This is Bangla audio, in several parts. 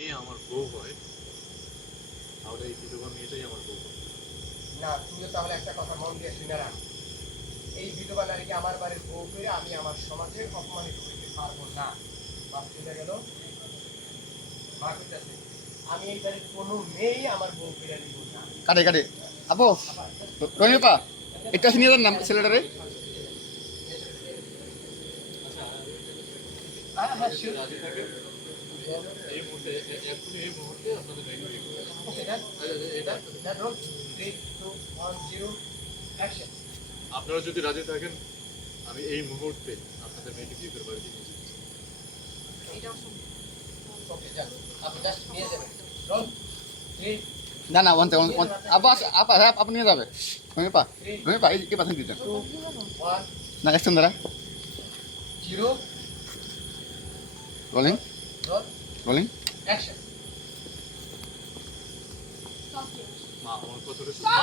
মেয়ে আমার বউ হয়, তাহলে এই বিধবা মেয়েটাই আমার বউ হয়। না, তুইও তাহলে একটা কথা মন দিয়ে শুনে রাখ। এই বিধবা নারীকে আমার বাড়ির বউ করে আমি আমার সমাজে অপমানিত করতে পারবো না। বাপ চলে গেল, মা কইতাছে আমি এই বাড়ির কোনো মেয়েই আমার বউ করে নিব না। কাটে কাটে আপু রনিপা একটা নিয়ে যান নাম ছেলেটারে। হ্যাঁ হ্যাঁ sure. রাজি থাকেন এই মুহূর্তে, এখনই এই মুহূর্তে আপনাদের মেয়েকে বিয়ে করবেন। Okay, done. এটা Done, roll. 3, 2, 1, 0, action. আপনারা যদি রাজি থাকেন, আমি এই মুহূর্তে আপনাদের মেয়েকে বিয়ে করে বাড়িতে নিয়ে যেতে চাই। Okay, done. আপনি just নিয়ে যাবেন। Roll. 3, না না ওয়ান আপা আপা হ্যাঁ আপনি নিয়ে যাবে রনিপা রনিপা এই কে পাঠান দিতেন 2, 1, না অ্যাকশন দ্বারা 0, রোলিং roll, রোলিং action. মা আমার কথাটা শুনুন।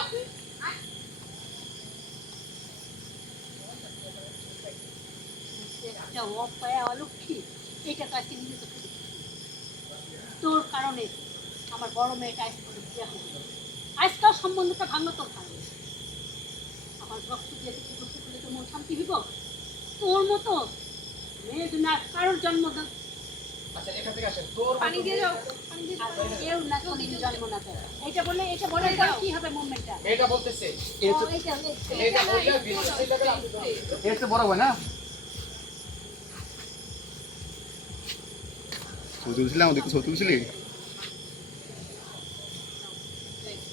তোর কারণে আমার বড় মেয়েটা আজকাল সম্বন্ধটা ভাঙলো তোর কারণে। আমার রক্ত দিয়ে তুই করতে করলে তোর মন শান্তি হইব? তোর মতো মেয়ে জন্য আর কারোর জন্ম আচ্ছা এখান থেকে আসেন। তোর পানি দিয়ে যাও, পানি দিয়ে যাও। কেউ না কোনদিন জন্ম না দেয়। এটা বলে কি হবে মুভমেন্টটা? মেয়েটা বলতেছে এইটা মেয়েটা বললে বিজনেস লেভেল আপনি তো এর তো বড় হয় না ছবি তুলছিলাম ওদিকে ছবি তুলছিলি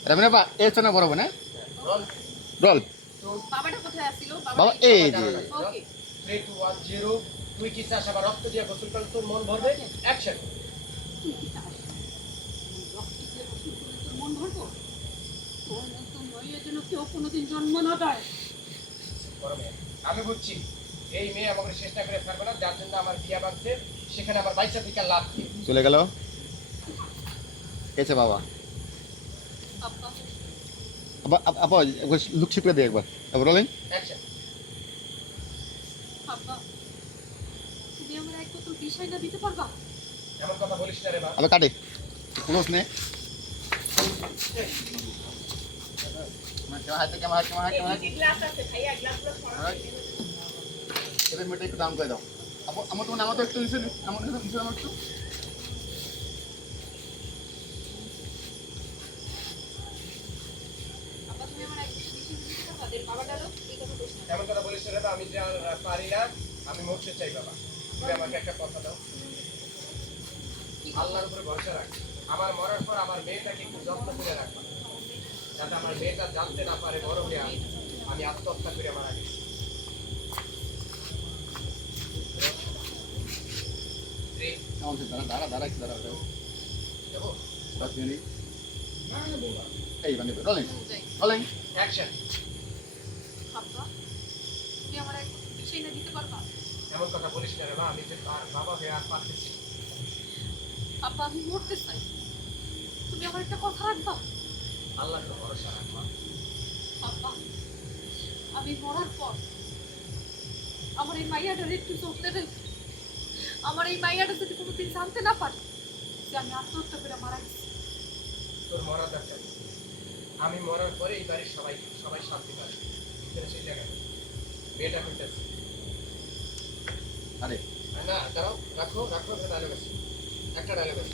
রমিনাপা এর তো না বড় হয় না রোল রল বাবাটা কোথায় আসছিল? বাবা এই যে ওকে 3, 2, 1, 0. তুই কি চাস আবার রক্ত দিয়ে গোসল করলে তোর মন ভরবে? অ্যাকশন. তুই কি চাস? রক্ত দিয়ে গোসল করলে তোর মন ভরবো? তোর মতো মেয়ের জন্য কেউ কোনোদিন জন্ম না দেয়। বড় মেয়ে আমি বুঝছি এই মেয়ে আমাকে চেষ্টা করে পারবে না, যার জন্য আমার বিয়া ভাঙছে, সেখানে আমার বাইসা থেকে লাভ কি? চলে গেল এসে বাবা আব্বা আপা আপা লুক শিপে দে একবার তারপর রোলিং অ্যাকশন. আব্বা তুমি আমার এক বোতল বিষ আইনা দিতে পারবা? এমন কথা বলিস না রে মা. আবার কাটে ক্লোজ নে এবার মেয়েটা একটু দাম করে দাও আপু আমার তোমার আমার তো একটু নিচে আমার নিচে আমার একটু আব্বা তুমি আমার এক বোতল বিষ আইনা দিতে পারবা? দেন বাবাটারও এই কথা বলিস না। এমন কথা বলিস না রে মা, আমি যে আর পারি না, আমি মরতে চাই বাবা. তুমি আমাকে একটা কথা দাও. আল্লাহর উপরে ভরসা রাখ. আমার মরার পর আমার মেয়েটাকে একটু যত্ন করে রাখবা, যাতে আমার মেয়েটা জানতে না পারে বড় হয়ে আমি আত্মহত্যা করে মারা গেছি. কেমন দাঁড়া দাঁড়া দাঁড়া একটু দাঁড়া দেখো 10 মিনিট এই মানে রোলিং যাই। Rolling action. আব্বা তুমি আমার এক বোতল বিষ আইনা দিতে পারবা? এমন কথা বলিস না রে মা, আমি যে তার বাবা হয়ে আর পারতেছি. আব্বা আমি মরতে চাই, তুমি আমার একটা কথা রাখবা? আল্লাহর উপর ভরসা রাখবা. আব্বা আমি মরার পর আমার এই মাইয়াটার একটু চলতে দেন। আমার এই মাইয়াটা যদি কোনোদিন জানতে না পারে যে আমি আত্মহত্যা করে মারা গেছি। তোর মরার দরকার নেই. আমি মরার পরে এই বাড়ির সবাই শান্তি পাবে. এখানে সেই জায়গায় মেয়েটা হইতেছে আরে না, দাঁড়াও, রাখো রাখো, একটা ডায়লগ আছে.